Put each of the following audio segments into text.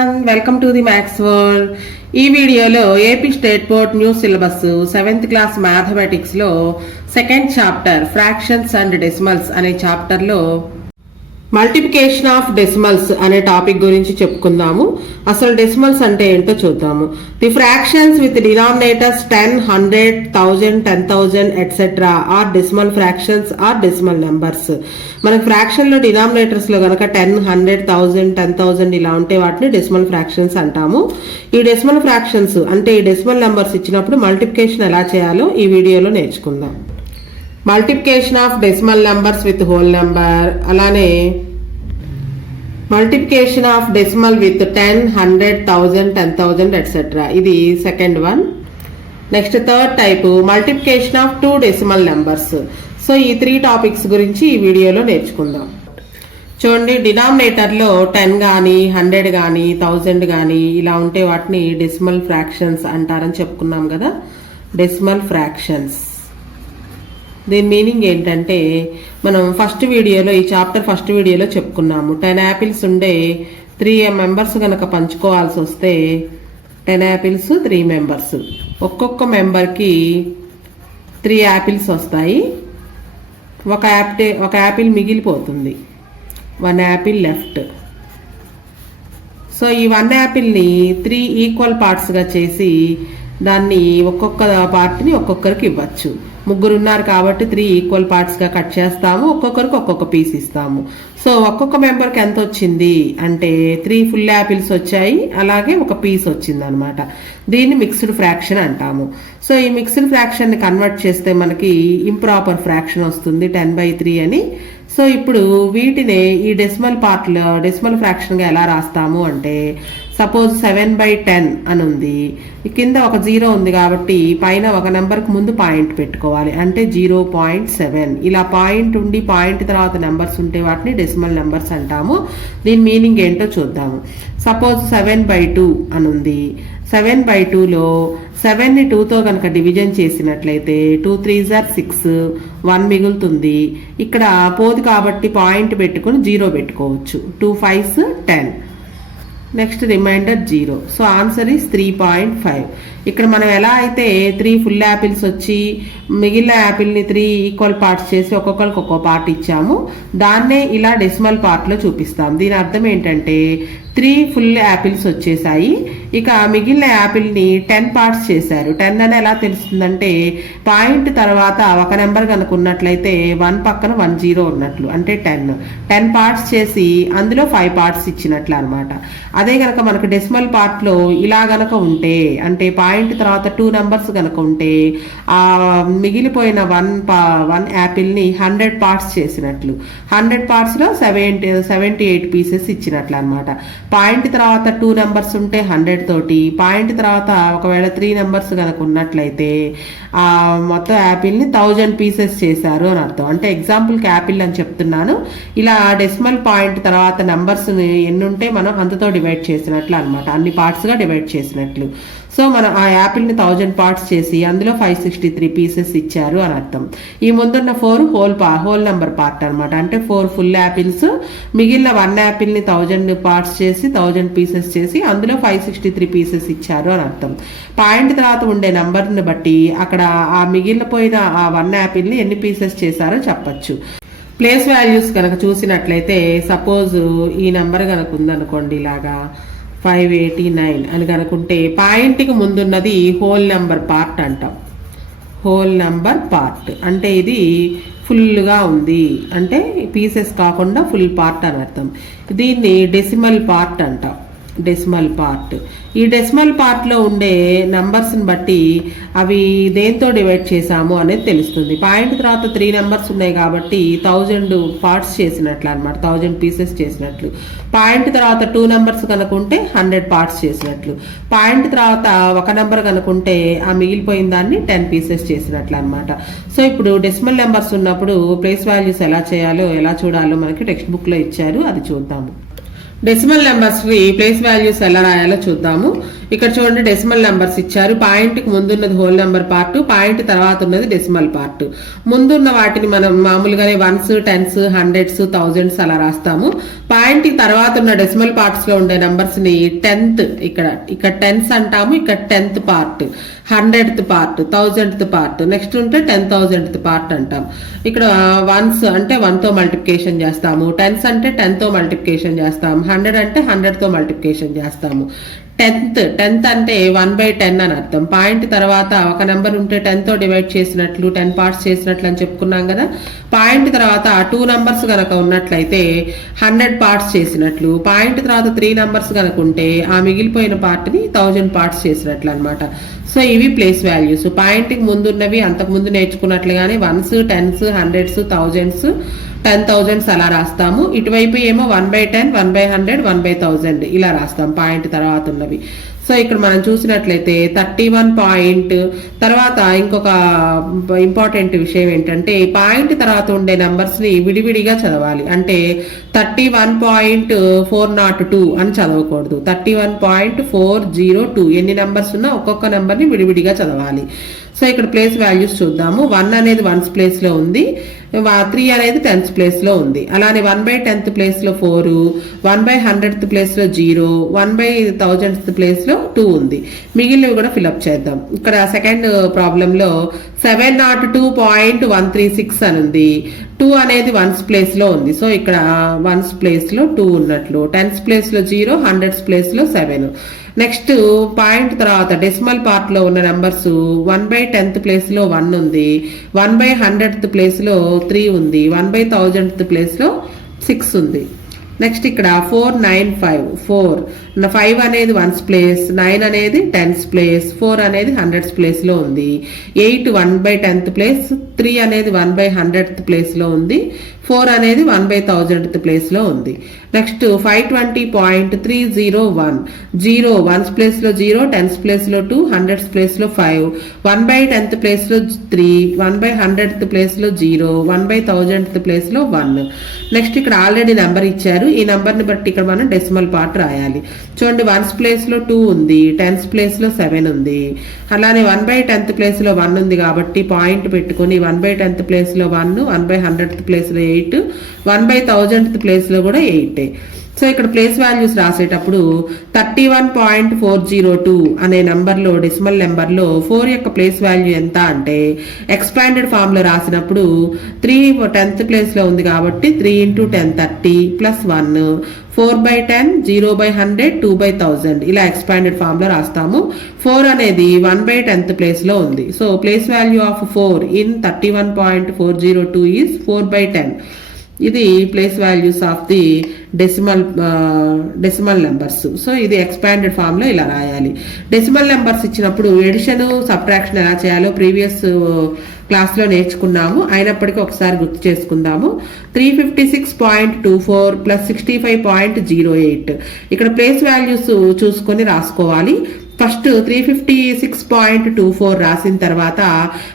everyone, welcome to the Max World. ఈ వీడియోలో AP state board new syllabus 7th class mathematics లో second chapter fractions and decimals అనే chapter లో multiplication of decimals అనే topic గురించి చెప్పుకుందాము. అసలు డెసిమల్స్ అంటే ఏంటో చూద్దాము. The fractions with denominators 10, 100, 1000, 10,000 etcetera are decimal fractions or decimal numbers. మనకి ఫ్రాక్షన్ లో డినామినేటర్స్ లో గనక 10, 100, 1000, 10,000 ఇలా ఉంటే వాటిని డెసిమల్ ఫ్రాక్షన్స్ అంటాము. ఈ డెసిమల్ ఫ్రాక్షన్స్ అంటే ఈ డెసిమల్ నెంబర్స్ ఇచ్చినప్పుడు మల్టిప్లికేషన్ ఎలా చేయాలో ఈ వీడియోలో నేర్చుకుందాం. Multiplication of decimal numbers with whole number, అలానే multiplication of decimal with 10, 100, 1000, 10,000 etcetera, ఇది second one. Next third type multiplication of two decimal numbers. So ఈ 3 టాపిక్స్ గురించి ఈ వీడియోలో నేర్చుకుందాం. చూడండి, డినామినేటర్ లో 10 కానీ 100 కానీ 1000 కానీ ఇలా ఉంటే వాటిని డెసిమల్ ఫ్రాక్షన్స్ అంటారని చెప్పుకున్నాం కదా. డెసిమల్ ఫ్రాక్షన్స్ దీని మీనింగ్ ఏంటంటే మనం ఫస్ట్ వీడియోలో ఈ చాప్టర్ ఫస్ట్ వీడియోలో చెప్పుకున్నాము. 10 యాపిల్స్ ఉండే 3 మెంబర్స్ కనుక పంచుకోవాల్సి వస్తే 10 యాపిల్స్ 3 మెంబర్స్, ఒక్కొక్క మెంబర్కి 3 యాపిల్స్ వస్తాయి. ఒక యాపిల్ మిగిలిపోతుంది, 1 యాపిల్ లెఫ్ట్. సో ఈ 1 యాపిల్ని 3 ఈక్వల్ పార్ట్స్గా చేసి దాన్ని ఒక్కొక్క పార్ట్ని ఒక్కొక్కరికి ఇవ్వచ్చు. 3 ఉన్నారు కాబట్టి 3 ఈక్వల్ పార్ట్స్గా కట్ చేస్తాము, ఒక్కొక్కరికి ఒక్కొక్క పీస్ ఇస్తాము. సో ఒక్కొక్క మెంబర్కి ఎంత వచ్చింది అంటే 3 ఫుల్ యాపిల్స్ వచ్చాయి, అలాగే ఒక పీస్ వచ్చింది అనమాట. దీన్ని మిక్స్డ్ ఫ్రాక్షన్ అంటాము. సో ఈ మిక్స్డ్ ఫ్రాక్షన్ని కన్వర్ట్ చేస్తే మనకి ఇంప్రాపర్ ఫ్రాక్షన్ వస్తుంది 10/3 అని. సో ఇప్పుడు వీటిని ఈ డెసిమల్ ఫ్రాక్షన్గా ఎలా రాస్తాము అంటే, సపోజ్ 7/10 అని ఉంది, కింద ఒక 0 ఉంది కాబట్టి పైన ఒక నెంబర్కి ముందు పాయింట్ పెట్టుకోవాలి, అంటే 0.7. ఇలా పాయింట్ ఉండి పాయింట్ తర్వాత నెంబర్స్ ఉంటే వాటిని డెసిమల్ నెంబర్స్ అంటాము. దీని మీనింగ్ ఏంటో చూద్దాము. సపోజ్ 7/2 అని ఉంది. 7/2లో 7ని 2తో కనుక డివిజన్ చేసినట్లయితే 2 3s are 6, 1 మిగులుతుంది. ఇక్కడ పోదు కాబట్టి పాయింట్ పెట్టుకుని 0 పెట్టుకోవచ్చు. 2 5s 10, next reminder 0. So answer is 3.5. ఇక్కడ మనం ఎలా అయితే 3 ఫుల్ యాపిల్స్ వచ్చి మిగిలిన యాపిల్ని 3 ఈక్వల్ పార్ట్స్ చేసి ఒక్కొక్కరికి ఒక్కో పార్ట్ ఇచ్చాము, దాన్నే ఇలా డెసిమల్ పార్ట్లో చూపిస్తాం. దీని అర్థం ఏంటంటే 3 ఫుల్ యాపిల్స్ వచ్చేసాయి, ఇక మిగిలిన యాపిల్ని 10 పార్ట్స్ చేశారు. 10 అని ఎలా తెలుస్తుందంటే పాయింట్ తర్వాత ఒక నెంబర్ కనుక ఉన్నట్లయితే 1 పక్కన 1 0 ఉన్నట్లు, అంటే 10 పార్ట్స్ చేసి అందులో 5 పార్ట్స్ ఇచ్చినట్లు అనమాట. అదే గనక మనకు డెసిమల్ పార్ట్లో ఇలా గనక ఉంటే, అంటే పాయింట్ తర్వాత 2 నెంబర్స్ కనుక ఉంటే ఆ మిగిలిపోయిన 1 యాపిల్ని 100 పార్ట్స్ చేసినట్లు, 100 పార్ట్స్లో 78 పీసెస్ ఇచ్చినట్లు అనమాట. పాయింట్ తర్వాత 2 నెంబర్స్ ఉంటే 100 తోటి, పాయింట్ తర్వాత ఒకవేళ 3 నెంబర్స్ కనుక ఉన్నట్లయితే ఆ మొత్తం యాపిల్ని 1000 పీసెస్ చేశారు అని అర్థం. అంటే ఎగ్జాంపుల్కి యాపిల్ అని చెప్తున్నాను. ఇలా డెసిమల్ పాయింట్ తర్వాత నెంబర్స్ ఎన్ని ఉంటే మనం అంతతో డివైడ్ చేసినట్లు అనమాట, అన్ని పార్ట్స్గా డివైడ్ చేసినట్లు. సో మనం ఆ యాపిల్ని 1000 పార్ట్స్ చేసి అందులో 563 పీసెస్ ఇచ్చారు అని అర్థం. ఈ ముందున్న 4 హోల్ నెంబర్ పార్ట్ అనమాట, అంటే 4 ఫుల్ యాపిల్స్, మిగిలిన 1 యాపిల్ని 1000 పార్ట్స్ చేసి 1000 పీసెస్ చేసి అందులో 563 పీసెస్ ఇచ్చారు అని అర్థం. పాయింట్ తర్వాత ఉండే నెంబర్ని బట్టి అక్కడ ఆ మిగిలిపోయిన ఆ 1 యాపిల్ని ఎన్ని పీసెస్ చేశారో చెప్పచ్చు. ప్లేస్ వాల్యూస్ కనుక చూసినట్లయితే సపోజ్ ఈ నెంబర్ కనుక ఉందనుకోండి, ఇలాగా 589 అని కనుకుంటే పాయింట్కి ముందున్నది హోల్ నెంబర్ పార్ట్ అంటాం. హోల్ నెంబర్ పార్ట్ అంటే ఇది ఫుల్గా ఉంది, అంటే పీసెస్ కాకుండా ఫుల్ పార్ట్ అని అర్థం. దీన్ని డెసిమల్ పార్ట్ అంటాం. డెసిమల్ పార్ట్, ఈ డెసిమల్ పార్ట్లో ఉండే నెంబర్స్ని బట్టి అవి దేంతో డివైడ్ చేసాము అనేది తెలుస్తుంది. పాయింట్ తర్వాత 3 నెంబర్స్ ఉన్నాయి కాబట్టి 1000 పార్ట్స్ చేసినట్లు అనమాట, 1000 పీసెస్ చేసినట్లు. పాయింట్ తర్వాత 2 నెంబర్స్ కనుకుంటే 100 పార్ట్స్ చేసినట్లు. పాయింట్ తర్వాత ఒక నెంబర్ కనుకుంటే ఆ మిగిలిపోయిన దాన్ని 10 పీసెస్ చేసినట్లు అనమాట. సో ఇప్పుడు డెసిమల్ నెంబర్స్ ఉన్నప్పుడు ప్లేస్ వాల్యూస్ ఎలా చేయాలో ఎలా చూడాలో మనకి టెక్స్ట్ బుక్లో ఇచ్చారు, అది చూద్దాము. డెసిమల్ నెంబర్స్కి ప్లేస్ వాల్యూస్ ఎలా రాయాలో చూద్దాము. ఇక్కడ చూడండి డెసిమల్ నెంబర్స్ ఇచ్చారు. పాయింట్కి ముందున్నది హోల్ నెంబర్ పార్ట్, పాయింట్ తర్వాత ఉన్నది డెసిమల్ పార్ట్. ముందున్న వాటిని మనం మామూలుగానే వన్స్, టెన్స్, హండ్రెడ్స్, థౌజండ్స్ అలా రాస్తాము. పాయింట్ తర్వాత ఉన్న డెసిమల్ పార్ట్స్ లో ఉండే నంబర్స్ ని 10th ఇక్కడ టెన్స్ అంటాము, ఇక్కడ 10th part, 100th part, 1000th part, next ఉంటే 10,000th పార్ట్ అంటాం. ఇక్కడ వన్స్ అంటే 1 తో మల్టిప్లికేషన్ చేస్తాము, టెన్స్ అంటే 10 తో మల్టిప్లికేషన్ చేస్తాము, 100 అంటే 100 తో మల్టిప్లికేషన్ చేస్తాము. 10th అంటే 1/10 అని అర్థం. పాయింట్ తర్వాత ఒక నెంబర్ ఉంటే 10 తో డివైడ్ చేసినట్లు, 10 పార్ట్స్ చేసినట్లు అని చెప్పుకున్నాం కదా. పాయింట్ తర్వాత 2 నంబర్స్ కనుక ఉన్నట్లయితే 100 పార్ట్స్ చేసినట్లు, పాయింట్ తర్వాత 3 నంబర్స్ కనుక ఉంటే ఆ మిగిలిపోయిన పార్ట్ని 1000 పార్ట్స్ చేసినట్లు అనమాట. సో ఇవి ప్లేస్ వాల్యూస్. పాయింట్కి ముందున్నవి అంతకు ముందు నేర్చుకున్నట్లుగానే ones, tens, hundreds, thousands, 10,000s అలా రాస్తాము. ఇటువైపు ఏమో 1/10, 1/100, 1/1000 ఇలా రాస్తాం పాయింట్ తర్వాత ఉన్నవి. సో ఇక్కడ మనం చూసినట్లయితే 31 పాయింట్ తర్వాత ఇంకొక ఇంపార్టెంట్ విషయం ఏంటంటే పాయింట్ తర్వాత ఉండే నంబర్స్ ని విడివిడిగా చదవాలి. అంటే 31.402 అని చదవకూడదు. 31.402 ఎన్ని నెంబర్స్ ఉన్నా ఒక్కొక్క నెంబర్ ని విడివిడిగా చదవాలి. సో ఇక్కడ ప్లేస్ వాల్యూస్ చూద్దాము. 1 అనేది 1's ప్లేస్ లో ఉంది, 3 అనేది 10th ప్లేస్ లో ఉంది. అలానే 1/10th ప్లేస్ లో 4, 1/100th ప్లేస్ లో 0, 1/1000th ప్లేస్ లో 2 ఉంది. మిగిలినవి కూడా ఫిల్అప్ చేద్దాం. ఇక్కడ సెకండ్ ప్రాబ్లం లో 702.136 అని ఉంది. 2 అనేది 1's ప్లేస్ లో ఉంది. సో ఇక్కడ 1's ప్లేస్ లో 2 ఉన్నట్లు, 10th ప్లేస్ లో 0, 100th ప్లేస్ లో 7. నెక్స్ట్ పాయింట్ తర్వాత డెసిమల్ పార్ట్ లో ఉన్న నెంబర్స్ 1/10th ప్లేస్ లో 1 ఉంది, 1/100th ప్లేస్ లో 3 ఉంది, 1/1000th ప్లేస్ లో 6 ఉంది. నెక్స్ట్ ఇక్కడ 495 5 అనేది 1's ప్లేస్, 9 అనేది 10th ప్లేస్, 4 అనేది 100th ప్లేస్ లో ఉంది, 8 1/10th ప్లేస్, 3 అనేది 1/100th ప్లేస్ లో ఉంది, 4 అనేది 1/1000th ప్లేస్ లో ఉంది. నెక్స్ట్ 520.301 0 1's ప్లేస్ లో 0, 10th ప్లేస్ లో 2, 100th ప్లేస్ లో 5, 1/10th ప్లేస్ లో 3, 1/100th ప్లేస్ లో 0, 1/1000th ప్లేస్ లో 1. నెక్స్ట్ ఇక్కడ ఆల్రెడీ నెంబర్ ఇచ్చారు, ఈ నెంబర్ ని బట్టి ఇక్కడ మనం డెసిమల్ పార్ట్ రాయాలి. చూడండి 1's ప్లేస్ లో 2 ఉంది, 10th ప్లేస్ లో 7 ఉంది. అలానే 1/10th ప్లేస్ లో 1 ఉంది కాబట్టి పాయింట్ పెట్టుకుని 1/10th ప్లేస్ లో 1, 1/100th ప్లేస్ లో 8, 1/1000th ప్లేస్ లో కూడా 8. సో ఇక్కడ ప్లేస్ వాల్యూస్ రాసేటప్పుడు 31.402 అనే నెంబర్లో డెసిమల్ నెంబర్లో 4 యొక్క ప్లేస్ వాల్యూ ఎంత అంటే ఎక్స్పాండెడ్ ఫామ్ లో రాసినప్పుడు 3 10th ప్లేస్ లో ఉంది కాబట్టి 3 × 10 30 ప్లస్ 1, 4/10, 0/100, 2/1000 ఇలా ఎక్స్పాండెడ్ ఫామ్ లో రాస్తాము. 4 అనేది 1/10th ప్లేస్ లో ఉంది. So place value of 4 in 31.402 is 4/10. ఇది place values of the decimal numbers. So ఇది ఎక్స్పాండెడ్ ఫామ్ లో ఇలా రాయాలి. డెసిమల్ నెంబర్స్ ఇచ్చినప్పుడు ఎడిషన్, సబ్ట్రాక్షన్ ఎలా చేయాలో ప్రీవియస్ క్లాస్ లో నేర్చుకున్నాము. అయినప్పటికీ ఒకసారి గుర్తు చేసుకుందాము. 356.24 ప్లస్ 65.08 ఇక్కడ ప్లేస్ వాల్యూస్ చూసుకొని రాసుకోవాలి. ఫస్ట్ 356.24 రాసిన తర్వాత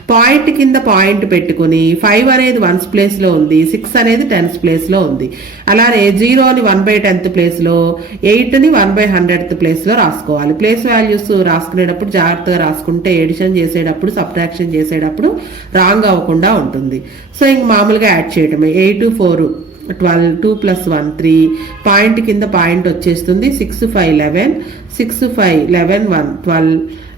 పాయింట్ కింద పాయింట్ పెట్టుకుని 5 అనేది 1's ప్లేస్ లో ఉంది, 6 అనేది 10th ప్లేస్ లో ఉంది. అలానే 0ని 1/10th ప్లేస్ లో, 8ని 1/100th ప్లేస్ లో రాసుకోవాలి. ప్లేస్ వాల్యూస్ రాసుకునేటప్పుడు జాగ్రత్తగా రాసుకుంటే ఎడిషన్ చేసేటప్పుడు, సబ్ట్రాక్షన్ చేసేటప్పుడు రాంగ్ అవ్వకుండా ఉంటుంది. సో ఇంక మామూలుగా యాడ్ చేయటమే. 8 4 12, 2 + 1 3, పాయింట్ కింద పాయింట్ వచ్చేస్తుంది. 6 5 11, 6 5 11 1 12,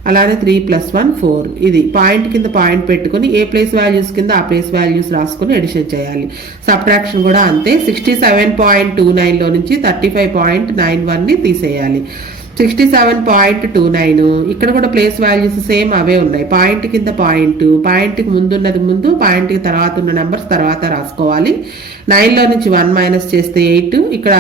అలానే 3 + 1 4. ఇది పాయింట్ కింద పాయింట్ పెట్టుకుని ఏ ప్లేస్ వాల్యూస్ కింద ఆ ప్లేస్ వాల్యూస్ రాసుకుని ఎడిషన్ చేయాలి. సబ్ట్రాక్షన్ కూడా అంతే. 67.29 లో నుంచి 35.91 ని తీసేయాలి. 67.29 ఇక్కడ కూడా ప్లేస్ వాల్యూస్ సేమ్ అవే ఉన్నాయి. పాయింట్ కింద పాయింట్, పాయింట్కి ముందున్నది ముందు, పాయింట్కి తర్వాత ఉన్న నెంబర్స్ తర్వాత రాసుకోవాలి. 9 లో నుంచి 1 మైనస్ చేస్తే 8, ఇక్కడ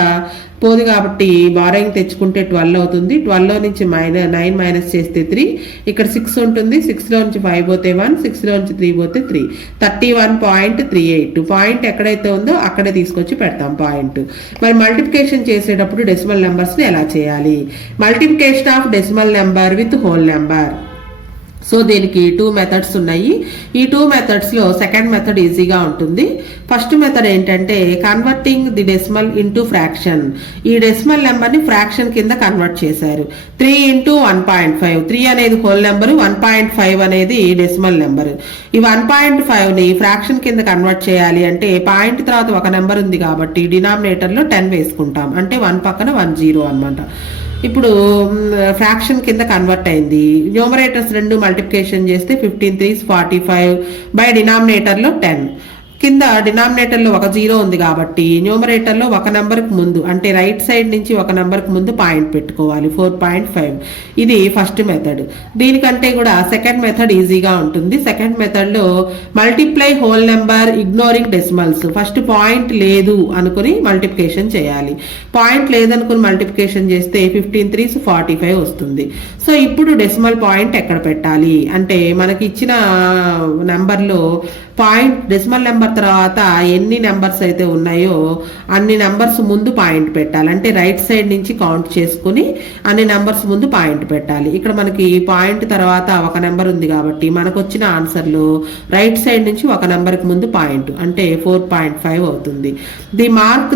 పోదు కాబట్టి బారోయింగ్ తెచ్చుకుంటే 12 అవుతుంది. 12 లో నుంచి 9 మైనస్ చేస్తే 3, ఇక్కడ 6 ఉంటుంది. 6 లో నుంచి 5 పోతే 1, 6 లో నుంచి 3 పోతే 3, 31.38. పాయింట్ ఎక్కడైతే ఉందో అక్కడే తీసుకొచ్చి పెడతాం పాయింట్. మరి మల్టిప్లికేషన్ చేసేటప్పుడు డెసిమల్ నెంబర్స్ ని ఎలా చేయాలి? Multiplication of decimal number with whole number. So దీనికి 2 మెథడ్స్ ఉన్నాయి. ఈ 2 మెథడ్స్లో సెకండ్ మెథడ్ ఈజీగా ఉంటుంది. ఫస్ట్ మెథడ్ ఏంటంటే converting the decimal into fraction. ఈ డెసిమల్ నెంబర్ని ఫ్రాక్షన్ కింద కన్వర్ట్ చేశారు. 3 ఇంటూ 1.5. 3 అనేది హోల్ నెంబరు, 1.5 అనేది డెసిమల్ నెంబరు. ఈ 1.5ని ఫ్రాక్షన్ కింద కన్వర్ట్ చేయాలి అంటే పాయింట్ తర్వాత ఒక నెంబర్ ఉంది కాబట్టి డినామినేటర్లో 10 వేసుకుంటాం. అంటే 1 పక్కన 1 0 అనమాట. ఇప్పుడు ఫ్రాక్షన్ కింద కన్వర్ట్ అయింది. న్యూమరేటర్స్ 2 మల్టిప్లికేషన్ చేస్తే 15 3 45 బై డినామినేటర్లో 10. కింద డినామినేటర్లో ఒక 0 ఉంది కాబట్టి న్యూమరేటర్లో ఒక నెంబర్కి ముందు అంటే రైట్ సైడ్ నుంచి ఒక నెంబర్కి ముందు పాయింట్ పెట్టుకోవాలి. 4.5. ఇది ఫస్ట్ మెథడ్. దీనికంటే కూడా సెకండ్ మెథడ్ ఈజీగా ఉంటుంది. సెకండ్ మెథడ్లో multiply whole number ignoring decimals. First point లేదు అనుకుని మల్టిప్లికేషన్ చేయాలి. పాయింట్ లేదనుకుని మల్టిప్లికేషన్ చేస్తే 15 3 45 వస్తుంది. సో ఇప్పుడు డెసిమల్ పాయింట్ ఎక్కడ పెట్టాలి అంటే మనకి ఇచ్చిన నెంబర్లో పాయింట్ డెసిమల్ నెంబర్ తర్వాత ఎన్ని నెంబర్స్ అయితే ఉన్నాయో అన్ని నెంబర్స్ ముందు పాయింట్ పెట్టాలి. అంటే రైట్ సైడ్ నుంచి కౌంట్ చేసుకుని అన్ని నెంబర్స్ ముందు పాయింట్ పెట్టాలి. ఇక్కడ మనకి పాయింట్ తర్వాత ఒక నెంబర్ ఉంది కాబట్టి మనకు వచ్చిన ఆన్సర్లో రైట్ సైడ్ నుంచి ఒక నెంబర్కి ముందు పాయింట్ అంటే 4.5 అవుతుంది. Mark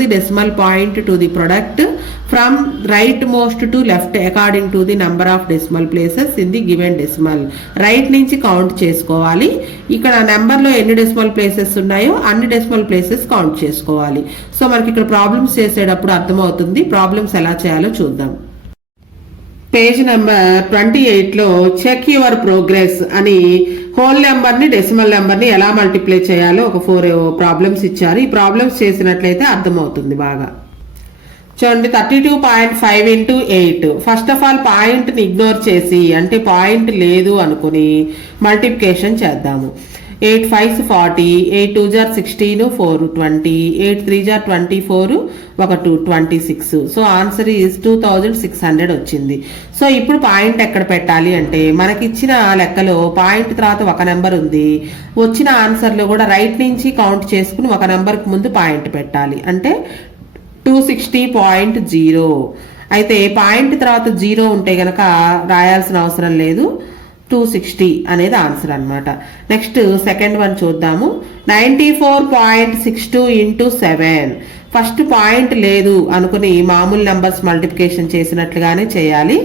the decimal point to the product from right most to left according to the number of decimal places in the given decimal. Right నుంచి కౌంట్ చేసుకోవాలి. ఇక్కడ నెంబర్లో ఎన్ని డెసిమల్ ప్లేసెస్ ఉన్నాయో అన్ని డెసిమల్ ప్లేసెస్ కౌంట్ చేసుకోవాలి. సో మనకి ఇక్కడ ప్రాబ్లమ్స్ చేసేటప్పుడు అర్థమవుతుంది. ప్రాబ్లమ్స్ ఎలా చేయాలో చూద్దాం. పేజ్ నెంబర్ 28లో చెక్ యువర్ ప్రోగ్రెస్ అని హోల్ నెంబర్ని డెసిమల్ నెంబర్ని ఎలా మల్టిప్లై చేయాలో ఒక 4 ప్రాబ్లమ్స్ ఇచ్చారు. ఈ ప్రాబ్లమ్స్ చేసినట్లయితే అర్థమవుతుంది బాగా. చూడండి 32.5 ఇంటూ 8. ఫస్ట్ ఆఫ్ ఆల్ పాయింట్ని ఇగ్నోర్ చేసి అంటే పాయింట్ లేదు అనుకుని మల్టిప్లికేషన్ చేద్దాము. 8 5 40, 8 2 16, 4 20, 8 3 24, 1 26. సో ఆన్సర్ ఈజ్ 2600 వచ్చింది. సో ఇప్పుడు పాయింట్ ఎక్కడ పెట్టాలి అంటే మనకిచ్చిన లెక్కలో పాయింట్ తర్వాత ఒక నెంబర్ ఉంది. వచ్చిన ఆన్సర్లో కూడా రైట్ నుంచి కౌంట్ చేసుకుని ఒక నెంబర్కి ముందు పాయింట్ పెట్టాలి. అంటే 260.0. అయితే పాయింట్ తర్వాత 0 ఉంటే గనక రాయాల్సిన అవసరం లేదు. 260 అనేది ఆన్సర్ అనమాట. నెక్స్ట్ సెకండ్ వన్ చూద్దాము. 94.62 ఇంటూ 7. ఫస్ట్ పాయింట్ లేదు అనుకుని మామూలు నెంబర్స్ మల్టిప్లికేషన్ చేసినట్లుగానే చేయాలి.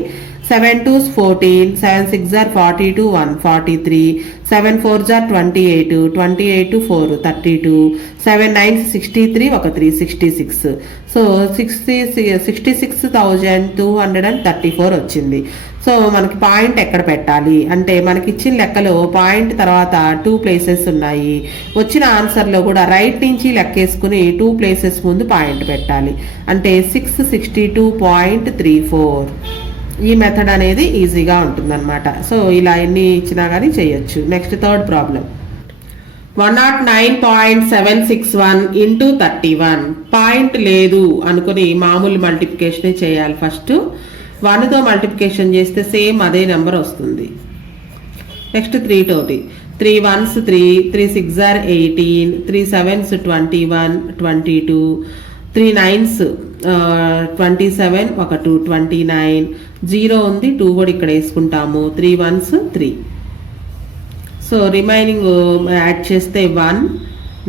7 2s 14, 7 6 42, 1 43, 7 4 28, 28 4 32, 7 9 63, 1 3 66. సో 66,234 వచ్చింది. సో మనకి పాయింట్ ఎక్కడ పెట్టాలి అంటే మనకి ఇచ్చిన లెక్కలో పాయింట్ తర్వాత 2 ప్లేసెస్ ఉన్నాయి. వచ్చిన ఆన్సర్లో కూడా రైట్ నుంచి లెక్కేసుకుని 2 ప్లేసెస్ ముందు పాయింట్ పెట్టాలి. అంటే 662.34. ఈ మెథడ్ అనేది ఈజీగా ఉంటుందన్నమాట. సో ఇలా ఎన్ని ఇచ్చినా కానీ చేయొచ్చు. Next third problem. 109.761 into 31. Point లేదు అనుకుని మామూలు మల్టిప్లికేషన్ చేయాలి. ఫస్ట్ 1తో మల్టిప్లికేషన్ చేస్తే సేమ్ అదే నెంబర్ వస్తుంది. నెక్స్ట్ 3 తోటి 3 1s 3, 3 6 18, 3 7s 21, 22, 3 9s 27, 1 2 29, 0 ఉంది 2 కూడా ఇక్కడ వేసుకుంటాము. 3 1s 3. సో రిమైనింగ్ యాడ్ చేస్తే 1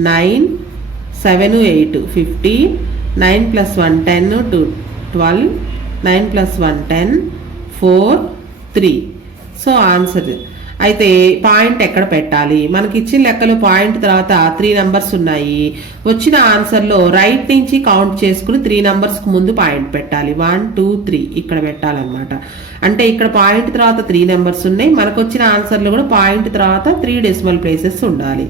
9 7 8 50, 9 + 1 10 2 12, 9 + 1 10 4 3. సో ఆన్సర్ అయితే పాయింట్ ఎక్కడ పెట్టాలి మనకి ఇచ్చిన లెక్కలో పాయింట్ తర్వాత 3 నెంబర్స్ ఉన్నాయి. వచ్చిన ఆన్సర్లో రైట్ నుంచి కౌంట్ చేసుకుని 3 నెంబర్స్కి ముందు పాయింట్ పెట్టాలి. 1 2 3 ఇక్కడ పెట్టాలన్నమాట. అంటే ఇక్కడ పాయింట్ తర్వాత 3 నెంబర్స్ ఉన్నాయి. మనకు వచ్చిన ఆన్సర్లో కూడా పాయింట్ తర్వాత 3 డెసిమల్ ప్లేసెస్ ఉండాలి.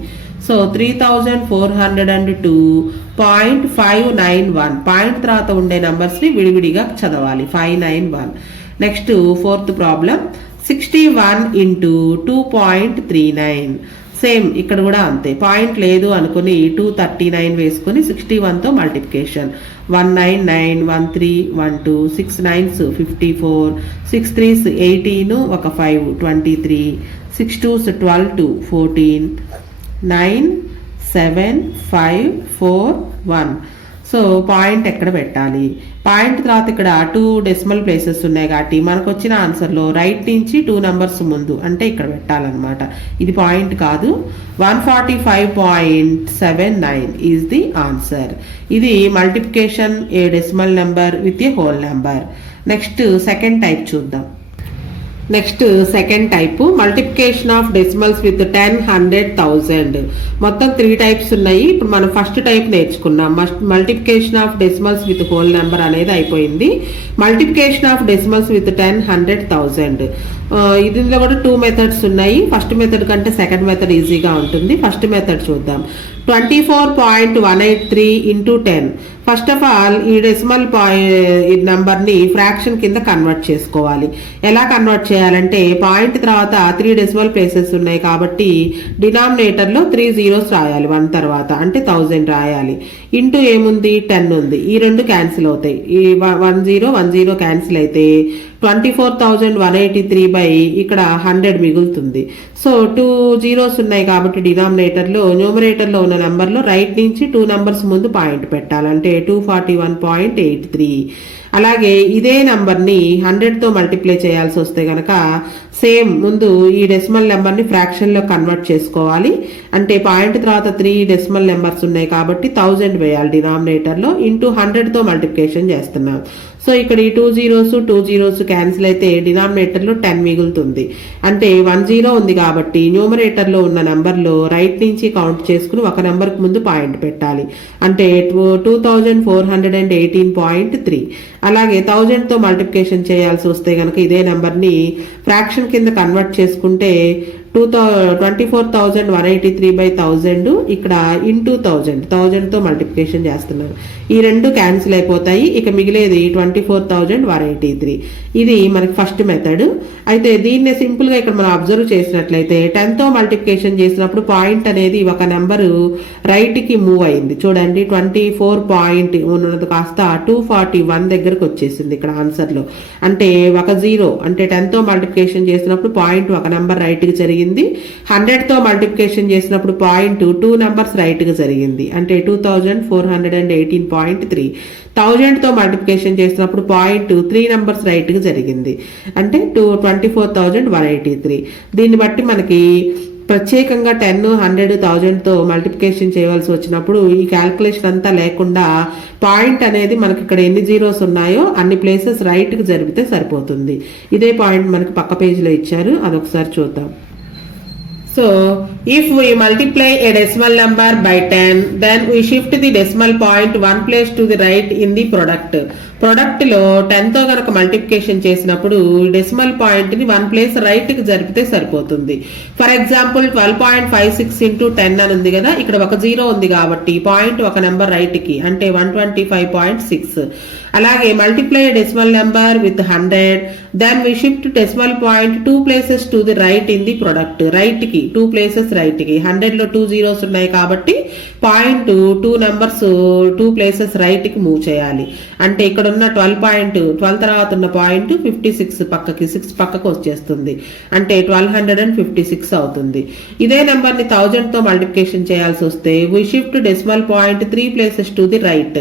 సో 3402.591 పాయింట్ తర్వాత ఉండే నెంబర్స్ని విడివిడిగా చదవాలి. 591. Next fourth problem. 61 into 2.39. Same ఇక్కడ కూడా అంతే. పాయింట్ లేదు అనుకుని 239 వేసుకొని 61తో multiplication. 199, 13, 12, 6 9s 54, 6 3s 18, 1 5 23, 6 2s 12, 14, 9 7 5 4 1. So point ఎక్కడ పెట్టాలి, పాయింట్ తర్వాత ఇక్కడ 2 డెసిమల్ ప్లేసెస్ ఉన్నాయి కాబట్టి మనకు వచ్చిన ఆన్సర్లో రైట్ నుంచి 2 నెంబర్స్ ముందు అంటే ఇక్కడ పెట్టాలన్నమాట. ఇది పాయింట్ కాదు. 145.79 ఈజ్ ది ఆన్సర్. ఇది multiplication a decimal number with a whole number. Next second type చూద్దాం. Next second type multiplication of decimals with 10, 100, 1000. మొత్తం 3 టైప్స్ ఉన్నాయి. ఇప్పుడు మనం ఫస్ట్ టైప్ నేర్చుకున్నాం. Multiplication of decimals with whole number అనేది అయిపోయింది. Multiplication of decimals with 10, 100, 1000. దీనిలో కూడా 2 మెథడ్స్ ఉన్నాయి. ఫస్ట్ మెథడ్ కంటే సెకండ్ మెథడ్ ఈజీగా ఉంటుంది. ఫస్ట్ మెథడ్ చూద్దాం. 24.183 ఇంటూ 10. ఫస్ట్ ఆఫ్ ఆల్ ఈ డెసిమల్ నెంబర్ని ఫ్రాక్షన్ కింద కన్వర్ట్ చేసుకోవాలి. ఎలా కన్వర్ట్ చేయాలంటే పాయింట్ తర్వాత 3 డెసిమల్ ప్లేసెస్ ఉన్నాయి కాబట్టి డినామినేటర్లో 3 zeros రాయాలి. 1 తర్వాత అంటే 1000 రాయాలి. ఇంటూ ఏముంది 10 ఉంది. ఈ 2 క్యాన్సిల్ అవుతాయి. ఈ 1 0 క్యాన్సిల్ అయితే 24,183 బై ఇక్కడ 100 మిగులుతుంది. సో 2 zeros ఉన్నాయి కాబట్టి డినామినేటర్లో న్యూమరేటర్లో ఉన్న నెంబర్లో రైట్ నుంచి 2 నెంబర్స్ ముందు పాయింట్ పెట్టాలంటే 241.83. అలాగే ఇదే నంబర్ని 100తో మల్టిప్లై చేయాల్సి వస్తే కనుక సేమ్ ముందు ఈ డెసిమల్ నెంబర్ని ఫ్రాక్షన్లో కన్వర్ట్ చేసుకోవాలి. అంటే పాయింట్ తర్వాత 3 డెసిమల్ నెంబర్స్ ఉన్నాయి కాబట్టి 1000 వేయాలి డినామినేటర్లో. ఇంటూ 100తో మల్టిప్లికేషన్ చేస్తున్నాం. సో ఇక్కడ ఈ 2 zeros క్యాన్సిల్ అయితే డినామినేటర్లో 10 మిగులుతుంది. అంటే 1 0 ఉంది కాబట్టి న్యూమరేటర్లో ఉన్న నెంబర్లో రైట్ నుంచి కౌంట్ చేసుకుని ఒక నెంబర్కి ముందు పాయింట్ పెట్టాలి. అంటే 2418.3. అలాగే 1000తో మల్టిప్లికేషన్ చేయాల్సి వస్తే కనుక ఇదే నెంబర్ని ఫ్రాక్షన్ కింద కన్వర్ట్ చేసుకుంటే 24,183 బై 1000 ఇక్కడ ఇంటూ 1000తో మల్టిప్లికేషన్ చేస్తున్నాను. ఈ 2 క్యాన్సిల్ అయిపోతాయి. ఇక మిగిలేది 24,183. ఇది మనకి ఫస్ట్ మెథడ్. అయితే దీన్ని సింపుల్గా ఇక్కడ మనం అబ్జర్వ్ చేసినట్లయితే 10తో మల్టిప్లికేషన్ చేసినప్పుడు పాయింట్ అనేది ఒక నెంబరు రైట్కి మూవ్ అయింది. చూడండి 24 పాయింట్ ఉన్నది కాస్త 241 దగ్గరకు వచ్చేసింది ఇక్కడ ఆన్సర్లో. అంటే ఒక 0 అంటే 10తో మల్టిప్లికేషన్ చేసినప్పుడు పాయింట్ ఒక నెంబర్ రైట్కి జరిగింది. 100తో మల్టిప్లికేషన్ చేసినప్పుడు పాయింట్ 2 నెంబర్స్ రైట్గా జరిగింది. అంటే 2418.3. 1000తో మల్టిప్లికేషన్ చేసినప్పుడు పాయింట్ 3 నెంబర్స్ రైట్గా జరిగింది. అంటే 24,183. దీన్ని బట్టి మనకి ప్రత్యేకంగా 10, 100, 1000తో మల్టిప్లికేషన్ చేయవలసి వచ్చినప్పుడు ఈ క్యాల్కులేషన్ అంతా లేకుండా పాయింట్ అనేది మనకి ఇక్కడ ఎన్ని జీరోస్ ఉన్నాయో అన్ని ప్లేసెస్ రైట్కి జరిపితే సరిపోతుంది. ఇదే పాయింట్ మనకి పక్క పేజీలో ఇచ్చారు, అదొకసారి చూద్దాం. So, if we multiply a decimal number by 10, then we shift the decimal point 1 place to the right in the product. Product లో 10తో కనుక మల్టిప్లికేషన్ చేసినప్పుడు డెసిమల్ పాయింట్ ని 1 ప్లేస్ రైట్ కి జరిపితే సరిపోతుంది. ఫర్ ఎగ్జాంపుల్ 12.56 ఇంటూ 10 అని ఉంది కదా, ఇక్కడ ఒక 0 ఉంది కాబట్టి పాయింట్ ఒక నెంబర్ రైట్ కి అంటే 125.6. అలాగే multiply decimal number with 100, then we shift decimal point 2 places to the right in the product. Right కి 2 ప్లేసెస్ రైట్ కి 100 లో 2 zeros ఉన్నాయి కాబట్టి పాయింట్ 2 నెంబర్స్ 2 ప్లేసెస్ రైట్ కి మూవ్ చేయాలి. అంటే ఇక్కడ ఉన్న 12 తర్వాత ఉన్న పాయింట్ 56 పక్కకి 6 పక్కకు వచ్చేస్తుంది. అంటే 1256 అవుతుంది. ఇదే నెంబర్ ని 1000తో మల్టిప్లికేషన్ చేయాల్సి వస్తే we shift decimal point 3 places to the right.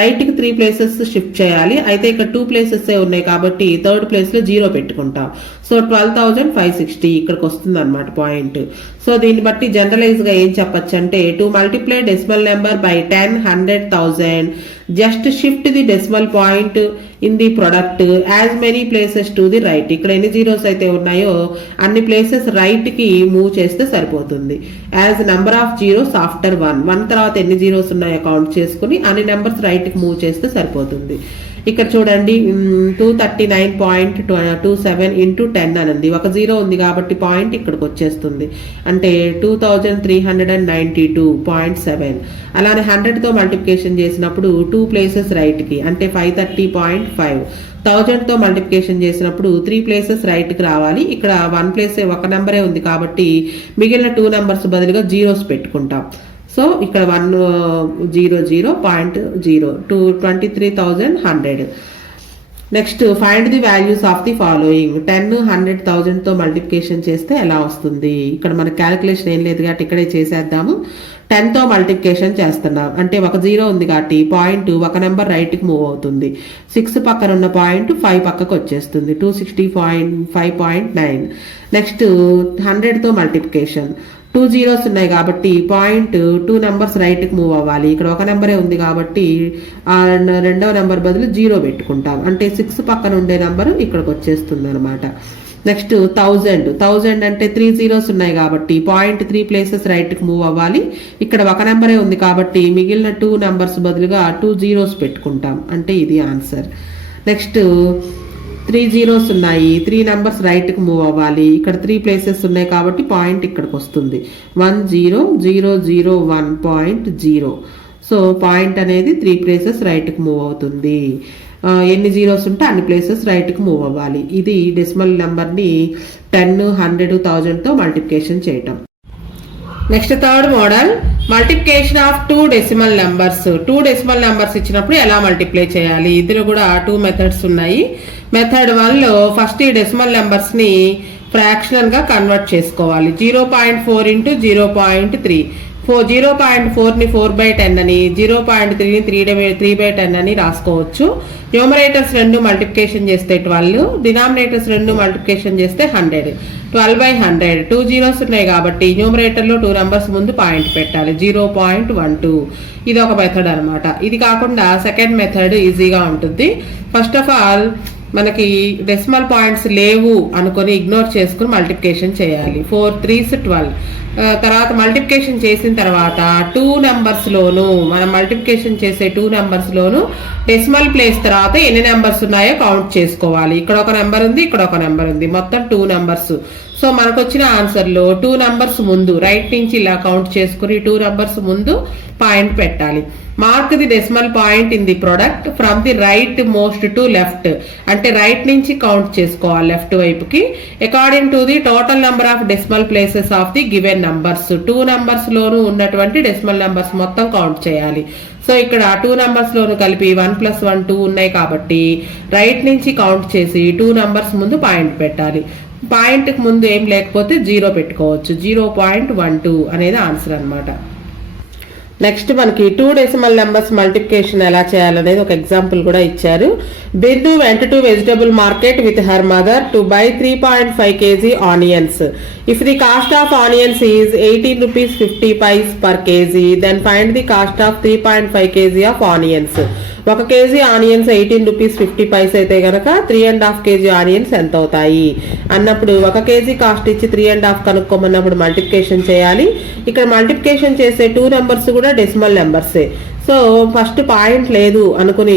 Right కి 3 ప్లేసెస్ షిఫ్ట్ చేయాలి. అయితే ఇక్కడ 2 ప్లేసెస్ ఉన్నాయి కాబట్టి థర్డ్ ప్లేస్ లో 0 పెట్టుకుంటాం. సో 12,560 ఇక్కడికి వస్తుంది అనమాట పాయింట్. సో దీన్ని బట్టి జనరలైజ్ గా ఏం చెప్పచ్చు అంటే to multiply decimal number by 10, 100, 1000, just shift the decimal point in the product as many places to the right. ఇక్కడ ఎన్ని జీరోస్ అయితే ఉన్నాయో అన్ని ప్లేసెస్ రైట్ కి మూవ్ చేస్తే సరిపోతుంది. As number of zeros after 1 తర్వాత ఎన్ని జీరోస్ ఉన్నాయో కౌంట్ చేసుకుని అన్ని నెంబర్స్ రైట్ కి మూవ్ చేస్తే సరిపోతుంది. ఇక్కడ చూడండి 239.27 ఇంటూ 10 అనంది. ఒక 0 ఉంది కాబట్టి పాయింట్ ఇక్కడికి వచ్చేస్తుంది. అంటే 2392.7. అలానే 100తో మల్టిప్లికేషన్ చేసినప్పుడు 2 ప్లేసెస్ రైట్ కి అంటే 530.5. 1000తో మల్టిప్లికేషన్ చేసినప్పుడు 3 ప్లేసెస్ రైట్ కి రావాలి. ఇక్కడ 1 ప్లేస్ ఒక నెంబరే ఉంది కాబట్టి మిగిలిన 2 నెంబర్స్ బదులుగా జీరోస్ పెట్టుకుంటాం. సో ఇక్కడ 100.0 to 23,100. Next find the values of the following. 10, 100, 1000తో మల్టిప్లికేషన్ చేస్తే ఎలా వస్తుంది? ఇక్కడ మన క్యాలిక్యులేషన్ ఏం లేదు కాబట్టి ఇక్కడే చేసేద్దాము. 10తో మల్టిప్లికేషన్ చేస్తున్నాం అంటే ఒక 0 ఉంది కాబట్టి పాయింట్ ఒక నెంబర్ రైట్కి మూవ్ అవుతుంది. 6 పక్కన ఉన్న పాయింట్ 5 పక్కకు వచ్చేస్తుంది. 260.5.9. నెక్స్ట్ 100తో మల్టిప్లికేషన్ 2 zeros ఉన్నాయి కాబట్టి పాయింట్ 2 నెంబర్స్ రైట్కి మూవ్ అవ్వాలి. ఇక్కడ ఒక నెంబరే ఉంది కాబట్టి ఆ రెండవ నెంబర్ బదులు 0 పెట్టుకుంటాం అంటే 6 పక్కన ఉండే నెంబరు ఇక్కడికి వచ్చేస్తుంది అనమాట. నెక్స్ట్ 1000 అంటే 3 zeros ఉన్నాయి కాబట్టి పాయింట్ 3 places రైట్కి మూవ్ అవ్వాలి. ఇక్కడ ఒక నెంబరే ఉంది కాబట్టి మిగిలిన 2 నెంబర్స్ బదులుగా 2 zeros పెట్టుకుంటాం అంటే ఇది ఆన్సర్. నెక్స్ట్ 3 zeros ఉన్నాయి, 3 నెంబర్స్ రైట్కి మూవ్ అవ్వాలి. ఇక్కడ 3 places ఉన్నాయి కాబట్టి పాయింట్ ఇక్కడికి వస్తుంది. 10,0,0,1.0. సో పాయింట్ అనేది 3 places రైట్కి మూవ్ అవుతుంది. ఎన్ని జీరోస్ ఉంటే అన్ని ప్లేసెస్ రైట్కి మూవ్ అవ్వాలి. ఇది డెసిమల్ నెంబర్ని 10, 100, 1000తో మల్టిప్లికేషన్ చేయటం. Next third model multiplication of 2 decimal numbers. 2 decimal numbers ఇచ్చినప్పుడు ఎలా మల్టిప్లై చేయాలి? ఇందులో కూడా 2 మెథడ్స్ ఉన్నాయి. మెథడ్ 1లో ఫస్ట్ ఈ డెసిమల్ నెంబర్స్ని ఫ్రాక్షనల్గా కన్వర్ట్ చేసుకోవాలి. 0.4 into 0.3. 0.4ని 4/10 అని, 0.3ని 3/10 అని రాసుకోవచ్చు. న్యూమరేటర్స్ 2 మల్టిప్లికేషన్ చేస్తే 12, డినామినేటర్స్ 2 మల్టిప్లికేషన్ చేస్తే 100. 12/100. 2 zeros ఉన్నాయి కాబట్టి న్యూమరేటర్లో 2 నెంబర్స్ ముందు పాయింట్ పెట్టాలి. 0.12. ఇది ఒక మెథడ్ అనమాట. ఇది కాకుండా సెకండ్ మెథడ్ ఈజీగా ఉంటుంది. ఫస్ట్ ఆఫ్ ఆల్ మనకి డెసిమల్ పాయింట్స్ లేవు అనుకొని ఇగ్నోర్ చేసుకుని మల్టిప్లికేషన్ చేయాలి. 4 3s 12. తర్వాత మల్టిప్లికేషన్ చేసిన తర్వాత 2 నెంబర్స్లోను మనం మల్టిప్లికేషన్ చేసే 2 నెంబర్స్లోను డెసిమల్ ప్లేస్ తర్వాత ఎన్ని నెంబర్స్ ఉన్నాయో కౌంట్ చేసుకోవాలి. ఇక్కడ ఒక నెంబర్ ఉంది, ఇక్కడ ఒక నెంబర్ ఉంది, మొత్తం 2 నెంబర్స్. సో మనకు వచ్చిన ఆన్సర్లో 2 నెంబర్స్ ముందు రైట్ నుంచి ఇలా కౌంట్ చేసుకుని 2 నెంబర్స్ ముందు పాయింట్ పెట్టాలి. Mark the decimal point in the product from the right most to left. అంటే రైట్ నుంచి కౌంట్ చేసుకోవాలి లెఫ్ట్ వైపుకి. According to the total number of decimal places of the given numbers. 2 numbers లోను ఉన్నటువంటి decimal numbers మొత్తం count చేయాలి. So ఇక్కడ 2 numbers లోను కలిపి 1 + 1 2 ఉన్నాయి కాబట్టి రైట్ నుంచి కౌంట్ చేసి 2 నెంబర్స్ ముందు పాయింట్ పెట్టాలి. పాయింట్కి ముందు ఏం లేకపోతే 0 పెట్టుకోవచ్చు. 0.12 అనేది ఆన్సర్ అనమాట. నెక్స్ట్ మనకి 2 డెసిమల్ నెంబర్స్ మల్టిప్లికేషన్ ఎలా చేయాలనేది ఒక ఎగ్జాంపుల్ కూడా ఇచ్చారు. Bindu went to vegetable market with her mother to buy 3.5 kg onions. If the cost of onions is 18 rupees 50 paise per kg, then find the cost of 3.5 kg of onions. 1 kg onions 18 rupees 50 paise అయితే గనక 3.5 kg onions ఎంత అవుతాయి అన్నప్పుడు 1 kg cost ఇచ్చి 3.5 కనుక్కోమన్నప్పుడు multiplication చేయాలి. ఇక్కడ multiplication చేసే 2 numbers కూడా డెసిమల్ నెంబర్సే. సో ఫస్ట్ పాయింట్ లేదు అనుకుని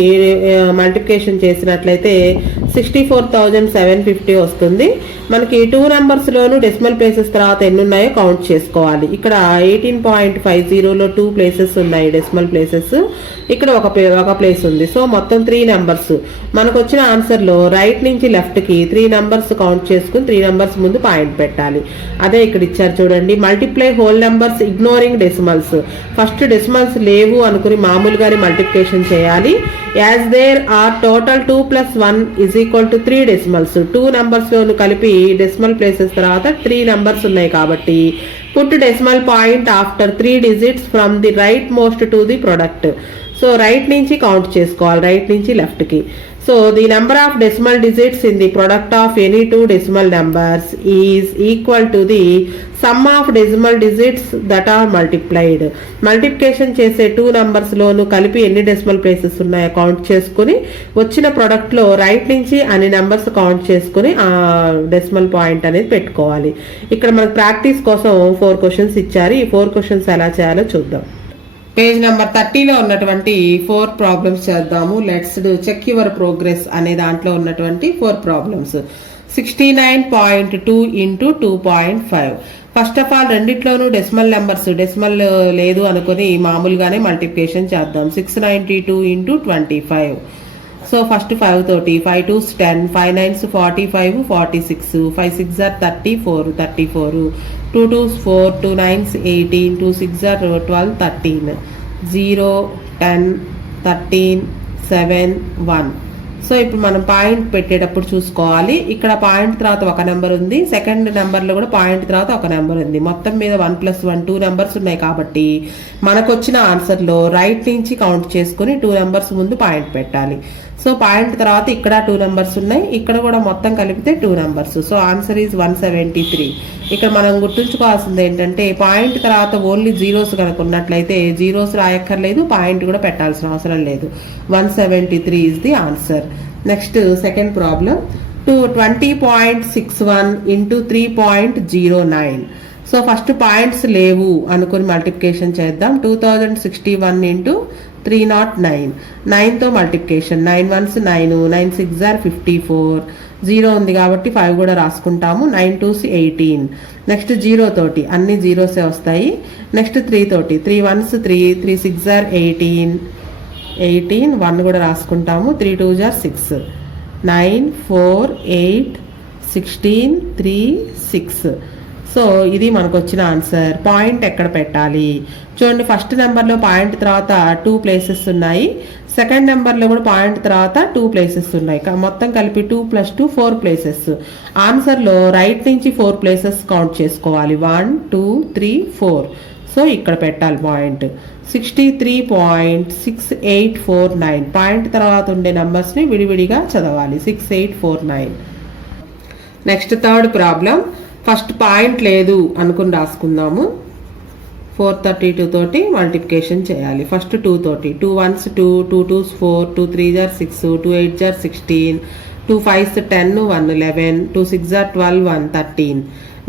మల్టిప్లికేషన్ చేసినట్లయితే 64,750 వస్తుంది. మనకి 2 నెంబర్స్లోను డెసిమల్ ప్లేసెస్ తర్వాత ఎన్ని ఉన్నాయో కౌంట్ చేసుకోవాలి. ఇక్కడ 18.50లో 2 ప్లేసెస్ ఉన్నాయి డెసిమల్ ప్లేసెస్, ఇక్కడ ఒక ప్లేస్ ఉంది. సో మొత్తం 3 నెంబర్స్. మనకు వచ్చిన ఆన్సర్లో రైట్ నుంచి లెఫ్ట్కి 3 నెంబర్స్ కౌంట్ చేసుకుని 3 నెంబర్స్ ముందు పాయింట్ పెట్టాలి. అదే ఇక్కడ ఇచ్చారు చూడండి. Multiply whole numbers ignoring decimals. First decimals లేవు అనుకుని మామూలుగానే మల్టిప్లికేషన్ చేయాలి. As there are total 2 + 1 = 3 decimals. 2 numbers లోను కలిపి డెసిమల్ ప్లేసెస్ తర్వాత 3 నెంబర్స్ ఉన్నాయి కాబట్టి put decimal point after 3 digits from the right most to the product. So right నుంచి కౌంట్ చేసుకోవాలి, రైట్ నుంచి లెఫ్ట్కి. So the number of decimal digits in the product of any 2 decimal numbers is equal to the sum of decimal digits that are multiplied. Multiplication చేసే 2 నెంబర్స్లోను కలిపి ఎన్ని decimal places ఉన్నాయో count చేసుకుని వచ్చిన ప్రొడక్ట్లో రైట్ నుంచి అన్ని నెంబర్స్ కౌంట్ చేసుకుని ఆ డెసిమల్ పాయింట్ అనేది పెట్టుకోవాలి. ఇక్కడ మనకు ప్రాక్టీస్ కోసం 4 క్వశ్చన్స్ ఇచ్చారు. ఈ 4 క్వశ్చన్స్ ఎలా చేయాలో చూద్దాం. పేజ్ నెంబర్ 30లో ఉన్నటువంటి 4 ప్రాబ్లమ్స్ చేద్దాము. లెట్స్ చెక్ యువర్ ప్రోగ్రెస్ అనే దాంట్లో ఉన్నటువంటి 4 problems. 69.2 into 2.5. First of all రెండిట్లోనూ డెసిమల్ నెంబర్స్, డెసిమల్ లేదు అనుకుని మామూలుగానే మల్టిప్లికేషన్ చేద్దాం. 692 into 25. సో ఫస్ట్ 5 తోటి 5 2s 10, 5 9s 45, 46, 5 6s 34, 34, 2 2s 4, 2 9s 18, 2 6s 12, 13, 0 10 13 7 1. So ఇప్పుడు మనం పాయింట్ పెట్టేటప్పుడు చూసుకోవాలి. ఇక్కడ పాయింట్ తర్వాత ఒక నెంబర్ ఉంది, సెకండ్ నెంబర్లో కూడా పాయింట్ తర్వాత ఒక నెంబర్ ఉంది. మొత్తం మీద 1+1 2 నెంబర్స్ ఉన్నాయి కాబట్టి మనకు వచ్చిన ఆన్సర్లో రైట్ నుంచి కౌంట్ చేసుకుని 2 నెంబర్స్ ముందు పాయింట్ పెట్టాలి. సో పాయింట్ తర్వాత ఇక్కడ 2 నెంబర్స్ ఉన్నాయి, ఇక్కడ కూడా మొత్తం కలిపితే 2 నెంబర్స్. So answer is 173. ఇక్కడ మనం గుర్తుంచుకోవాల్సింది ఏంటంటే పాయింట్ తర్వాత ఓన్లీ జీరోస్ కనుక ఉన్నట్లయితే జీరోస్ రాయక్కర్లేదు, పాయింట్ కూడా పెట్టాల్సిన అవసరం లేదు. 173 is the answer. Next second problem 20.61 into 3.09. So first points లేవు అనుకుని మల్టిప్లికేషన్ చేద్దాం. 2061 ఇంటూ 309, 9తో మల్టిప్లికేషన్, 9 1s 9, 9 6 54, 0 ఉంది కాబట్టి 5 కూడా రాసుకుంటాము. 9 2s 18. నెక్స్ట్ 0 తోటి అన్ని జీరోసే వస్తాయి. నెక్స్ట్ 3 తోటి 3 1s 3, 3 6 18, 1 కూడా రాసుకుంటాము. 3 2s 6, 9 4 8 16 3 6. సో ఇది మనకు వచ్చిన ఆన్సర్. పాయింట్ ఎక్కడ పెట్టాలి చూడండి. ఫస్ట్ నెంబర్లో పాయింట్ తర్వాత 2 ప్లేసెస్ ఉన్నాయి, సెకండ్ నెంబర్లో కూడా పాయింట్ తర్వాత 2 ప్లేసెస్ ఉన్నాయి. మొత్తం కలిపి 2 + 2 4 ప్లేసెస్. ఆన్సర్లో రైట్ నుంచి 4 ప్లేసెస్ కౌంట్ చేసుకోవాలి. 1 2 3 4. సో ఇక్కడ పెట్టాలి పాయింట్. 63.6849 పాయింట్ తర్వాత ఉండే నెంబర్స్ని విడివిడిగా చదవాలి. 6849. Next third problem. First point లేదు అనుకుని రాసుకుందాము. 432 తోటి మల్టిప్లికేషన్ చేయాలి. ఫస్ట్ 2 తోటి 2 1s 2, 2 2s 4, 2 3s 6, 2 8s 16, 2 5s 10, 1 11, 2 6s 12, 1 13.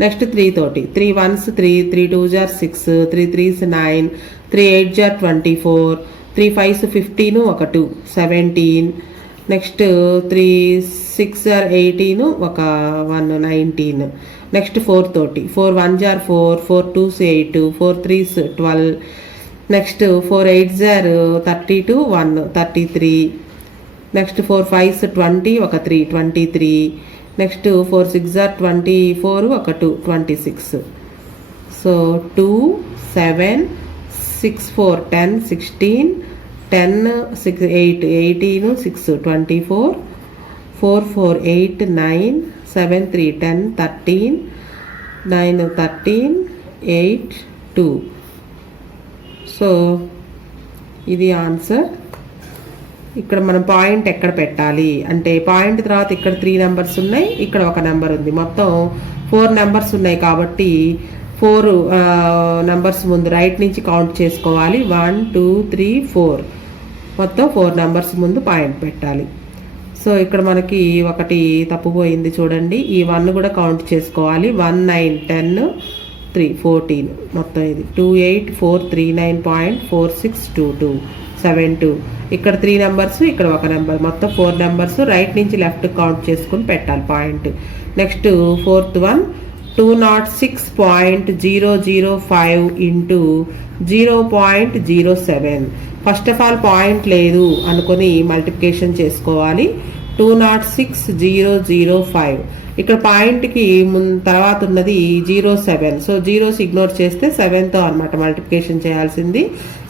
Next 3 తోటి 3 1s 3, 3 2s 6, 3 3s 9, 3 8s 24, 3 5s 15, 1 2 17. Next 3 6 18, 1 19. Next 4 తోటి 4 1s 4, 4 2s 8, 4 3s 12. Next 4 8s 32, 1 33. Next 4 5s 20, 1 3 23. Next 4 6s 24, 1 2 26. So 2 7 6 4 10 16, 10 6 8 18, 6 24, 4 4 8 9, 7 3 10 13, 9 13, 8 2. So ఇది answer. ఇక్కడ మనం పాయింట్ ఎక్కడ పెట్టాలి అంటే పాయింట్ తర్వాత ఇక్కడ 3 నెంబర్స్ ఉన్నాయి, ఇక్కడ ఒక నెంబర్ ఉంది. మొత్తం 4 నెంబర్స్ ఉన్నాయి కాబట్టి 4 నెంబర్స్ ముందు రైట్ నుంచి కౌంట్ చేసుకోవాలి. 1 2 3 4. మొత్తం 4 నెంబర్స్ ముందు పాయింట్ పెట్టాలి. సో ఇక్కడ మనకి ఒకటి తప్పుపోయింది చూడండి. ఈ 1 కూడా కౌంట్ చేసుకోవాలి. 1 9 10 3 14. మొత్తం ఇది 28.439.4622 72. ఇక్కడ 3 నెంబర్స్, ఇక్కడ ఒక నెంబర్, మొత్తం 4 నెంబర్స్ రైట్ నుంచి లెఫ్ట్ కౌంట్ చేసుకుని పెట్టాలి point. Next fourth one 206.005 into 0.07. First of all point లేదు అనుకొని మల్టిప్లికేషన్ చేసుకోవాలి. 206.005. ఇక్కడ పాయింట్కి తర్వాత ఉన్నది 07. సో జీరోస్ ఇగ్నోర్ చేస్తే 7తో అనమాట మల్టిప్లికేషన్ చేయాల్సింది.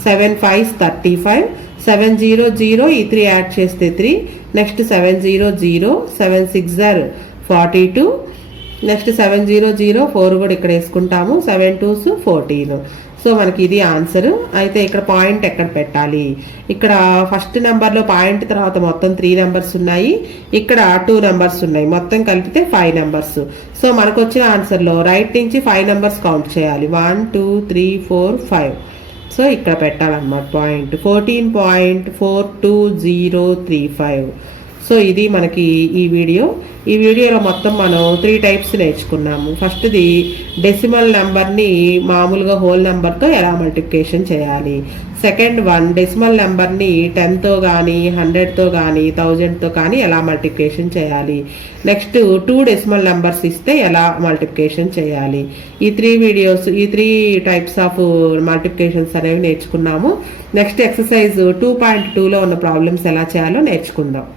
7 5s 35, 7 0 0, ఈ 3 యాడ్ చేస్తే 3. Next 7 0 0, 7 6s 42. నెక్స్ట్ 7 0 0, 4 కూడా ఇక్కడ వేసుకుంటాము. 7 2s 14. సో మనకి ఇది ఆన్సర్. అయితే ఇక్కడ పాయింట్ ఎక్కడ పెట్టాలి? ఇక్కడ ఫస్ట్ నెంబర్లో పాయింట్ తర్వాత మొత్తం 3 నెంబర్స్ ఉన్నాయి, ఇక్కడ 2 నెంబర్స్ ఉన్నాయి, మొత్తం కలిపితే 5 నెంబర్స్. సో మనకు వచ్చిన ఆన్సర్లో రైట్ నుంచి 5 నెంబర్స్ కౌంట్ చేయాలి. 1 2 3 4 5. సో ఇక్కడ పెట్టాలన్నమాట పాయింట్. 14.42035. సో ఇది మనకి ఈ వీడియోలో మొత్తం మనం 3 టైప్స్ నేర్చుకున్నాము. ఫస్ట్ది డెసిమల్ నెంబర్ని మామూలుగా హోల్ నెంబర్తో ఎలా మల్టిప్లికేషన్ చేయాలి. సెకండ్ వన్ డెసిమల్ నెంబర్ని 10తో కానీ 100తో కానీ 1000తో కానీ ఎలా మల్టిప్లికేషన్ చేయాలి. నెక్స్ట్ 2 డెసిమల్ నెంబర్స్ ఇస్తే ఎలా మల్టిప్లికేషన్ చేయాలి. ఈ 3 టైప్స్ ఆఫ్ మల్టిప్లికేషన్స్ అనేవి నేర్చుకున్నాము. నెక్స్ట్ ఎక్సర్సైజ్ 2.2లో ఉన్న ప్రాబ్లమ్స్ ఎలా చేయాలో నేర్చుకుందాం.